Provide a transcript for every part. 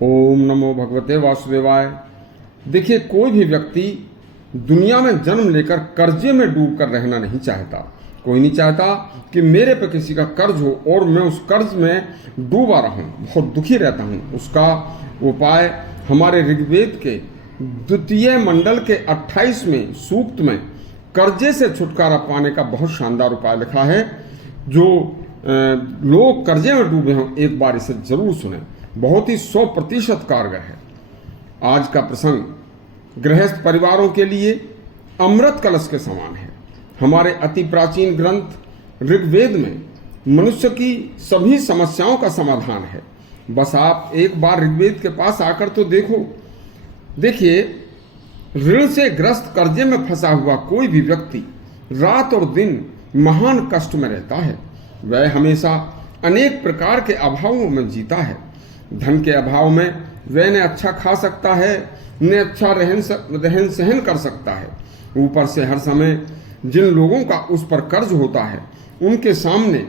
ओम नमो भगवते वासुदेवाय। देखिए, कोई भी व्यक्ति दुनिया में जन्म लेकर कर्जे में डूब कर रहना नहीं चाहता। कोई नहीं चाहता कि मेरे पे किसी का कर्ज हो और मैं उस कर्ज में डूबा रहूं, बहुत दुखी रहता हूं। उसका उपाय हमारे ऋग्वेद के द्वितीय मंडल के 28वें सूक्त में कर्जे से छुटकारा पाने का बहुत शानदार उपाय लिखा है। जो लोग कर्जे में डूबे हों, एक बार इसे जरूर सुने, बहुत ही 100% कारगर है। आज का प्रसंग गृहस्थ परिवारों के लिए अमृत कलश के समान है। हमारे अति प्राचीन ग्रंथ ऋग्वेद में मनुष्य की सभी समस्याओं का समाधान है। बस आप एक बार ऋग्वेद के पास आकर तो देखिए, ऋण से ग्रस्त कर्जे में फंसा हुआ कोई भी व्यक्ति रात और दिन महान कष्ट में रहता है। वह हमेशा अनेक प्रकार के अभावों में जीता है। धन के अभाव में वह न अच्छा खा सकता है, न अच्छा रहन सहन कर सकता है। ऊपर से हर समय जिन लोगों का उस पर कर्ज होता है, उनके सामने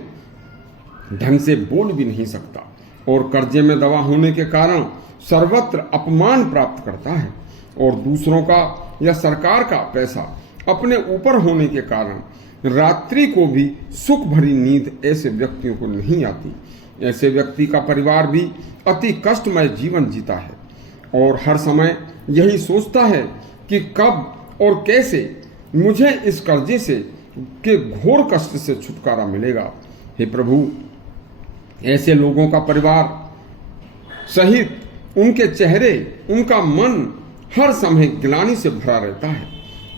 ढंग से बोल भी नहीं सकता और कर्जे में दबा होने के कारण सर्वत्र अपमान प्राप्त करता है। और दूसरों का या सरकार का पैसा अपने ऊपर होने के कारण रात्रि को भी सुख भरी नींद ऐसे व्यक्तियों को नहीं आती। ऐसे व्यक्ति का परिवार भी अति कष्टमय जीवन जीता है और हर समय यही सोचता है कि कब और कैसे मुझे इस कर्जे से के घोर कष्ट से छुटकारा मिलेगा। हे प्रभु, ऐसे लोगों का परिवार सहित उनके चेहरे, उनका मन हर समय ग्लानि से भरा रहता है।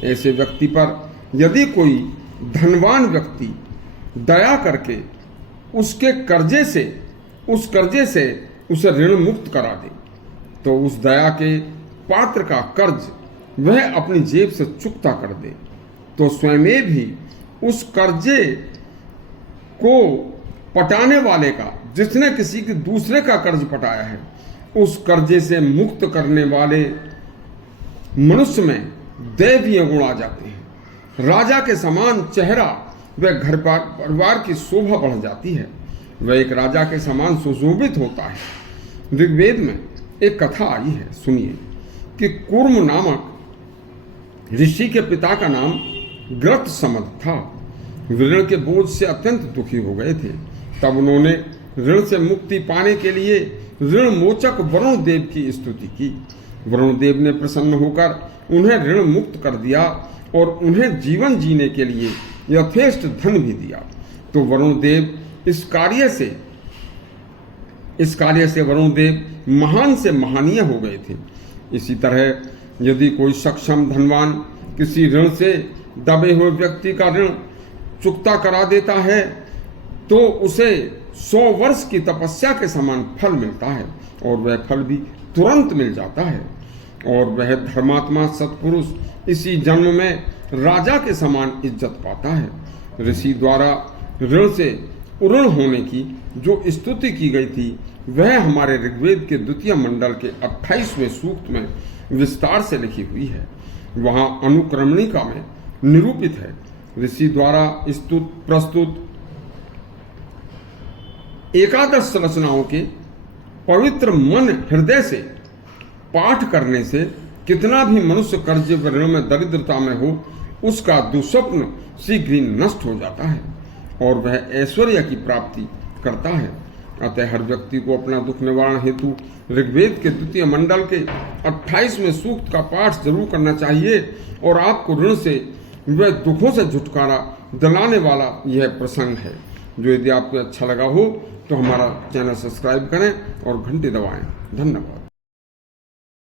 ऐसे व्यक्ति पर यदि कोई धनवान व्यक्ति दया करके उस कर्जे से उसे ऋण मुक्त करा दे, तो उस दया के पात्र का कर्ज वह अपनी जेब से चुकता कर दे, तो स्वयं भी उस कर्जे को पटाने वाले का, जिसने किसी के दूसरे का कर्ज पटाया है, उस कर्जे से मुक्त करने वाले मनुष्य में दैवीय गुण आ जाते हैं। राजा के समान चेहरा वह घर परिवार की शोभा बढ़ जाती है। वह एक राजा के समान सुशोभित होता है। ऋग्वेद में एक कथा आई है, सुनिए, कि कूर्म नामक ऋषि के पिता का नाम ग्रत समद था। ऋण के बोझ से अत्यंत दुखी हो गए थे। तब उन्होंने ऋण से मुक्ति पाने के लिए ऋण मोचक वरुण देव की स्तुति की। वरुण देव ने प्रसन्न होकर उन्हें ऋण मुक्त कर दिया और उन्हें जीवन जीने के लिए यथेष्ट धन भी दिया। तो वरुण देव इस कार्य से वरुण देव महान से महनीय हो गए थे। इसी तरह यदि कोई सक्षम धनवान किसी ऋण से दबे हुए व्यक्ति का ऋण चुकता करा देता है, तो उसे 100 वर्ष की तपस्या के समान फल मिलता है और वह फल भी तुरंत मिल जाता है। और वह धर्मात्मा सत्पुरुष इसी जन्म में राजा के समान इज्जत पाता है। ऋषि द्वारा ऋण से उऋण होने की जो स्तुति की गई थी, वह हमारे ऋग्वेद के द्वितीय मंडल के 28वें सूक्त में विस्तार से लिखी हुई है। वहां अनुक्रमणिका में निरूपित है। ऋषि द्वारा प्रस्तुत एकादश रचनाओं के पवित्र मन हृदय से पाठ करने से कितना भी मनुष्य कर्ज ऋण में दरिद्रता में हो, उसका दुस्वप्न शीघ्र ही नष्ट हो जाता है और वह ऐश्वर्य की प्राप्ति करता है। अतः हर व्यक्ति को अपना दुख निवारण हेतु ऋग्वेद के द्वितीय मंडल के 28वें सूक्त का पाठ जरूर करना चाहिए और आपको ऋण से व दुखों से छुटकारा दिलाने वाला यह प्रसंग है। जो यदि आपको अच्छा लगा हो तो हमारा चैनल सब्सक्राइब करें और घंटी दबाएं। धन्यवाद।